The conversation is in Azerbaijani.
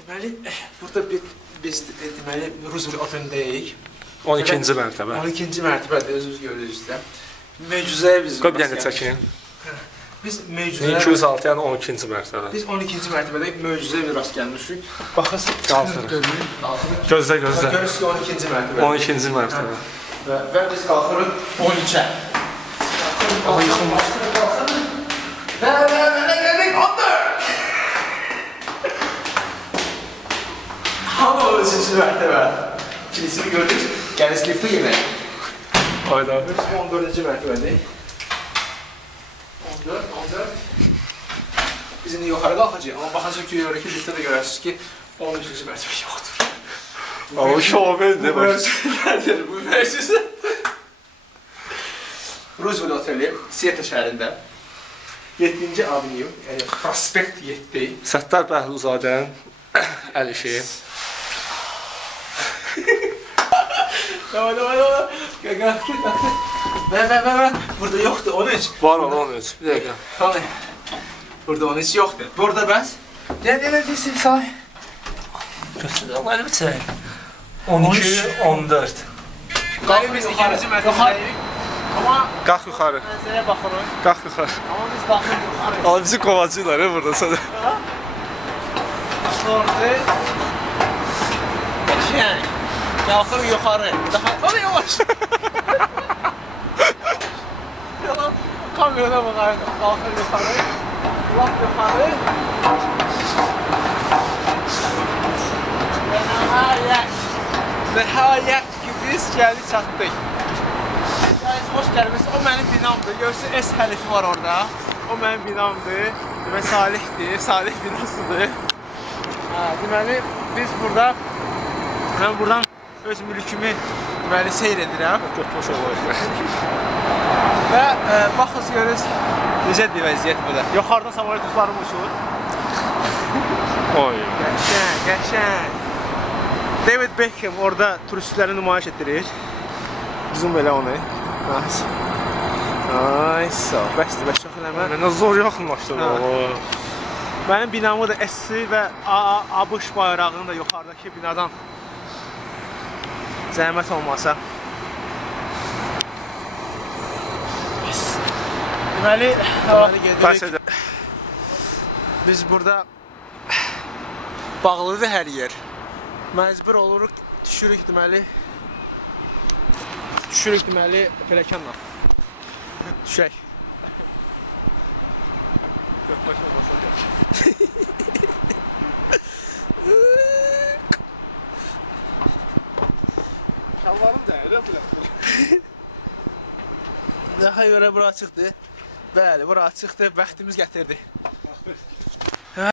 Deməli, burada biz deməli Roosevelt otelindəyik. 12-ci mərtəbə. 12-ci mərtəbədə özünüz görürsünüz də. Möcüzəyə biz qoy bir dənə çəkin. Biz möcüzəyə 206 yəni 12-ci mərtəbə. Biz 12-ci mərtəbədə möcüzəyə biraz gəlmişik. Baxasınız. Qalxırıq. Gözlə. Görürsünüz ki, 12-ci mərtəbə. 12-ci mərtəbə. Və biz qalxırıq 13-ə. Amma yıxılmış. Və gəldik 14. Hamı 13-cü mərtəbə. Kilisini gördünüz, gəliz lifti yemək. Ayda. Biz 14-cü mərtəbədəyik. 14. Biz indi yuxarı qalxacaq, amma baxacaq ki, liftdə də görərsiniz ki, 13-cü mərtəbə yoxdur. Ama şovendir. Bu məclisə. Roosevelt Oteli, Seattle şəhərində. 7-ci avenue, yəni Prospekt 7. Səttar Bəhluzadənin əl işi. Davay. Qalx. Və. Burada yoxdur, 13. Var 13. Bir dəqiqə. Hani? Burada 13 yoxdur. Burada bəs? Gəl, say. Götürəm, mənim çək. 12, 14. Qalx biz ikinci mərtəbədəyik. Amma Qalx yuxarı. mənzərəyə baxırıq. Qalx yuxarı. Amma biz baxırıq yuxarı. Ama bizi kovacılar burada sana. Sonra Geçen. Qalxırıq yuxarı. Daha yavaş. Yalan. Kamerana baxarıq. Qalxırıq yuxarı. Laf yuxarı. Nəhayət ki biz gəldik çatdıq. Hoş gəlmişsiniz. O mənim binamdır. Görürsünüz S hərfi var orada. O mənim binamdır. Və Salihdir. Salih binasıdır. Deməli biz burada mən buradan öz mülkümü deməli seyr edirəm. Götmüş olayıq. Və baxın görürsünüz necədir vəziyyət burada. Yuxarıdan samolyotlarım uçur. Oy. Qəşəng. David Beckham orada turistləri nümayiş etdirir. Bizim belə onu. Nice. Bəsdir, çox eləmə. Mənə zor yaxınlaşdı. Mənim binamı da S və ABŞ bayrağını da yuxarıdakı binadan zəhmət olmasa. Deməli gedirik. Biz burada bağlıdır hər yer. Məcbur oluruq, düşürük deməli pələkanla. Düşək. Şalvarım dəyir, bilə. Daha görə bura açıqdır. Bəli, bura açıqdır, bəxtimiz gətirdi.